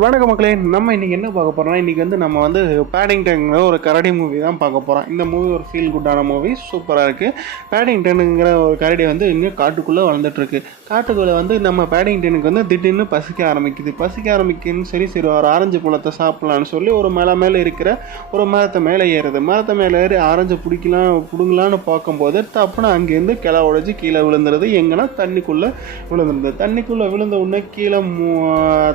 வணக்க மக்களே நம்ம இன்றைக்கி என்ன பார்க்க போகிறோம்னா இன்றைக்கி வந்து நம்ம வந்து பேடிங்டன்ங்கிற ஒரு கரடி மூவி தான் பார்க்க போகிறோம் இந்த மூவி ஒரு ஃபீல் குட்டான மூவி சூப்பராக இருக்குது பேடிங்டனுங்கிற ஒரு கரடி வந்து இன்னும் காட்டுக்குள்ளே வளர்ந்துட்டுருக்கு காட்டுக்குள்ளே வந்து நம்ம பேடிங்டனுக்கு வந்து திடீர்னு பசிக்க ஆரம்பிக்குது. பசிக்க ஆரம்பிக்குன்னு சரி சரி ஒரு ஆரஞ்சு பழத்தை சாப்பிட்லான்னு சொல்லி ஒரு மலை மேலே இருக்கிற ஒரு மரத்தை மேலே ஏறுது. மரத்தை மேலே ஏறி ஆரஞ்சு பிடிக்கலாம் பிடுங்கலான்னு பார்க்கும்போது தப்புன்னு அங்கேருந்து கிளை உடஞ்சி கீழே விழுந்துருது. எங்கன்னா தண்ணிக்குள்ளே விழுந்துருது. தண்ணிக்குள்ளே விழுந்த உடனே கீழே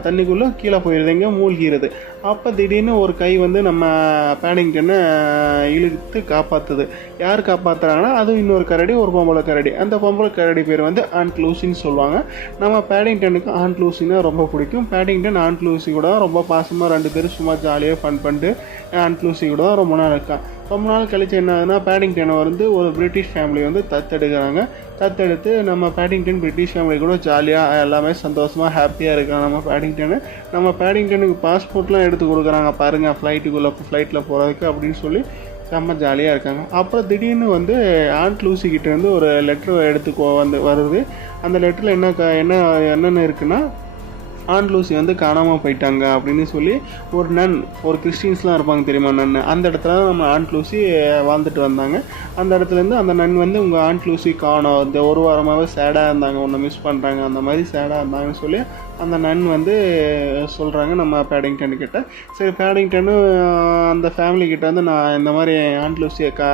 தண்ணிக்குள்ளே கீழே போயிடுதுங்க மூழ்கிறது அப்போ திடீர்னு ஒரு கை வந்து நம்ம பேடிங்டனை இழுத்து காப்பாற்றுது யார் காப்பாற்றுறாங்கன்னா அதுவும் இன்னொரு கரடி ஒரு பொம்பளை கரடி. அந்த பொம்பளை கரடி பேர் வந்து ஆண்ட் லூசின்னு சொல்லுவாங்க. நம்ம பேடிங்டனுக்கு ஆண்ட் லூசின்னா ரொம்ப பிடிக்கும். பேடிங்டன் ஆண்ட் லூசி கூட ரொம்ப பாசமாக ரெண்டு பேரும் சும்மா ஜாலியாக ஃபன் பண்ணிட்டு ஆண்ட் லூசி கூட ரொம்ப நாள் இருக்கான். ரொம்ப நாள் கழிச்சு என்ன ஆகுதுன்னா பேடிங்டனை வந்து ஒரு பிரிட்டிஷ் ஃபேமிலி வந்து தத்தெடுக்கிறாங்க. தத்தெடுத்து நம்ம பேடிங்டன் பிரிட்டிஷ் ஃபேமிலி கூட ஜாலியாக எல்லாமே சந்தோஷமாக ஹாப்பியாக இருக்காங்க நம்ம பேடிங்டனு நம்ம பேடிங்டனுக்கு பாஸ்போர்ட்லாம் எடுத்து கொடுக்குறாங்க. பாருங்கள் ஃப்ளைட்டுக்குள்ளே ஃப்ளைட்டில் போகிறதுக்கு அப்படின்னு சொல்லி செம்ம ஜாலியாக இருக்காங்க. அப்புறம் திடீர்னு வந்து ஆண்ட் லூசிக்கிட்டேருந்து ஒரு லெட்டர் எடுத்து வந்து வருது. அந்த லெட்டரில் என்ன க- என்ன என்னென்ன இருக்குன்னா ஆண்ட் லூசி வந்து காணாமல் போயிட்டாங்க அப்படின்னு சொல்லி ஒரு நன் ஒரு கிறிஸ்டின்ஸ்லாம் இருப்பாங்க தெரியுமா நன் அந்த இடத்துல தான் நம்ம ஆண்ட் லூசி வாழ்ந்துட்டு வந்தாங்க. அந்த இடத்துலேருந்து அந்த நன் வந்து உங்கள் ஆண்ட் லூசி காணோம். இந்த ஒரு வாரமாகவே சேடாக இருந்தாங்க ஒன்று மிஸ் பண்ணுறாங்க அந்த மாதிரி சேடாக இருந்தாங்கன்னு சொல்லி அந்த நன் வந்து சொல்கிறாங்க நம்ம பேடிங்டன் கிட்ட. சரி பேடிங்டனும் அந்த ஃபேமிலி கிட்ட வந்து நான் இந்த மாதிரி ஆண்ட் லூசியை கா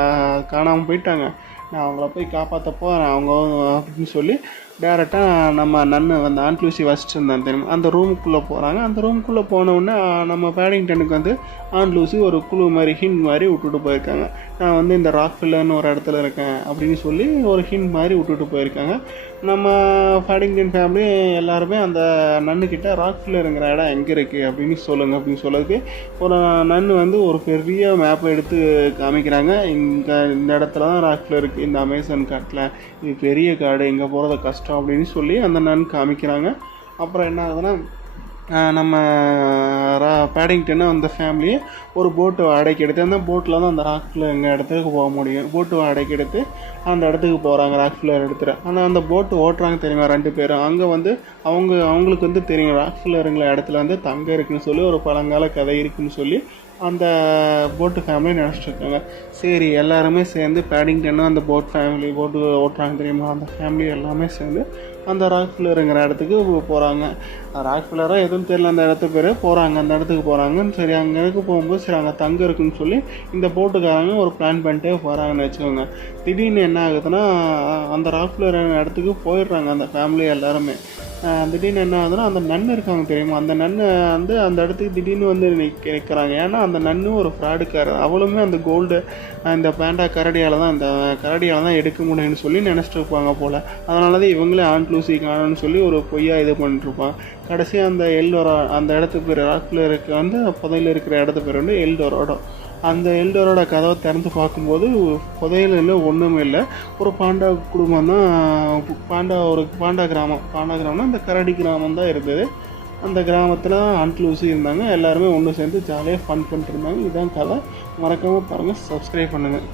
காணாமல் போயிட்டாங்க. நான் அவங்கள போய் காப்பாற்றப்போ அவங்க அப்படின்னு சொல்லி டேரெக்டாக நம்ம நன்மை அந்த ஆண்ட் லூசி வசிட்டு இருந்தான் அந்த ரூமுக்குள்ளே போகிறாங்க அந்த ரூமுக்குள்ளே போனவுடனே நம்ம பேடிங்டனுக்கு வந்து ஆன்க்ளூசி லூசி ஒரு குழு மாதிரி ஹிண்ட் மாதிரி விட்டுட்டு போயிருக்காங்க. நான் வந்து இந்த ராக் ஃபில்லர்னு ஒரு இடத்துல இருக்கேன் அப்படின்னு சொல்லி ஒரு ஹிண்ட் மாதிரி விட்டுட்டு போயிருக்காங்க. நம்ம ஃபேடிங்டன் ஃபேமிலி எல்லாருமே அந்த நன்னுக்கிட்ட ராக் ஃபில்லருங்கிற இடம் எங்கே இருக்குது அப்படின்னு சொல்லுங்க அப்படின்னு சொல்லதுக்கு ஒரு நன்னு வந்து ஒரு பெரிய மேப்பை எடுத்து காமிக்கிறாங்க. இங்கே இந்த இடத்துல தான் ராக் ஃபில்லர் இருக்குது இந்த அமேசான் காட்டில். இது பெரிய காடு. இங்கே போகிறது கஷ்டம். அப்படின்னு சொல்லி அந்த நன் காமிக்கிறாங்க. அப்புறம் என்ன ஆகுதுன்னா நம்ம ரா பேடிங்டன்னு அந்த ஃபேமிலியை ஒரு போட்டு வாடகைக்கு எடுத்து அந்த போட்டில் தான் அந்த ராக்கில் எங்கள் இடத்துக்கு போக முடியும். போட்டு வாடகைக்கு எடுத்து அந்த இடத்துக்கு போகிறாங்க ராக் ஃபுல்லர் எடுத்துகிட்டு ஆனால் அந்த போட்டு ஓட்டுறாங்க தெரியுமா ரெண்டு பேரும். அங்கே வந்து அவங்க அவங்களுக்கு வந்து தெரியும் ராக் ஃபில்லருங்கிற இடத்துல வந்து தங்க இருக்குன்னு சொல்லி ஒரு பழங்கால கதை இருக்குன்னு சொல்லி அந்த போட்டு ஃபேமிலி நினச்சிட்டு இருக்காங்க சரி எல்லாருமே சேர்ந்து பேடிங்டனும் அந்த போட் ஃபேமிலி போட்டு ஓட்டுறாங்க தெரியுமா? அந்த ஃபேமிலி எல்லாமே சேர்ந்து அந்த ராக் ஃபில்லருங்கிற இடத்துக்கு போகிறாங்க ராக் ஃபில்லராக எதுவும் தெரியல அந்த இடத்து பேர். போகிறாங்க அந்த இடத்துக்கு போகிறாங்கன்னு சரி அங்கே இருக்க போகும்போது சரி அங்கே தங்க இருக்குன்னு சொல்லி இந்த போட்டுக்காரங்க ஒரு பிளான் பண்ணிட்டே போகிறாங்கன்னு வச்சுக்கோங்க. திடீர்னு என்ன ஆகுதுன்னா அந்த ராக் ஃபில்லர் இடத்துக்கு போயிடுறாங்க அந்த ஃபேமிலி எல்லாருமே. திடீர்னு என்ன ஆகுதுன்னா அந்த நன் இருக்காங்க தெரியுமா? அந்த நன்னு வந்து அந்த இடத்துக்கு திடீர்னு வந்து நிற்க நிற்கிறாங்க ஏன்னா அந்த நன்னு ஒரு ஃப்ராடுக்காரர். அவளுமே அந்த கோல்டு இந்த பேண்டா கரடியால் தான் இந்த கரடியால் தான் எடுக்க முடியும்னு சொல்லி நினச்சிட்டு இருப்பாங்க போல். அதனால தான் இவங்களே ஆண்ட் லூசி காணும்னு சொல்லி ஒரு பொய்யாக இது பண்ணிட்டுருப்பான் கடைசியாக அந்த எல்டோரா அந்த இடத்து பேர் ராக்கில் இருக்க வந்து புதையில் இருக்கிற இடத்து பேர் வந்து எல்டோரோடம் அந்த எல்டரோட கதவை திறந்து பார்க்கும்போது புதையல் இல்லை ஒன்றுமே இல்லை. ஒரு பாண்டா குடும்பம் தான் பாண்டா ஒரு பாண்டா கிராமம். பாண்டா கிராமம்னா அந்த கரடி கிராமம் தான் இருந்தது. அந்த கிராமத்தில் அன்க்ளூசி இருந்தாங்க. எல்லாருமே ஒன்று சேர்ந்து ஜாலியாக ஃபன் பண்ணிட்டு இருந்தாங்க. இதுதான் கதை. மறக்காமல் பாருங்கள் சப்ஸ்கிரைப் பண்ணுங்கள்